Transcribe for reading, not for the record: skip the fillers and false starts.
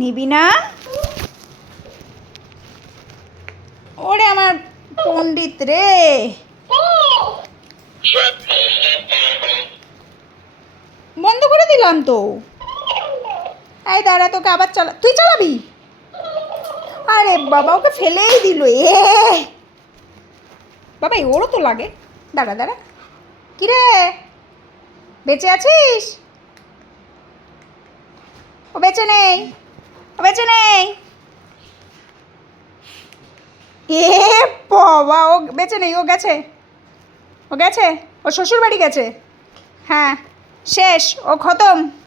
নিবি না? ওরে আমার পণ্ডিত রে, বন্ধ করে দিলাম তো। এই দাঁড়া, তোকে আবার তুই চালাবি? আরে বাবা, ওকে ফেলেই দিল। বাবা ওরও তো লাগে। দাঁড়া দাঁড়া, কিরে বেঁচে আছিস? ও বেঁচে নেই, ও বেঁচে নেই। এ বাবা, ও বেঁচে নেই, ও গেছে, ও গেছে, ও শ্বশুর বাড়ি গেছে। হ্যাঁ শেষ, ও খতম।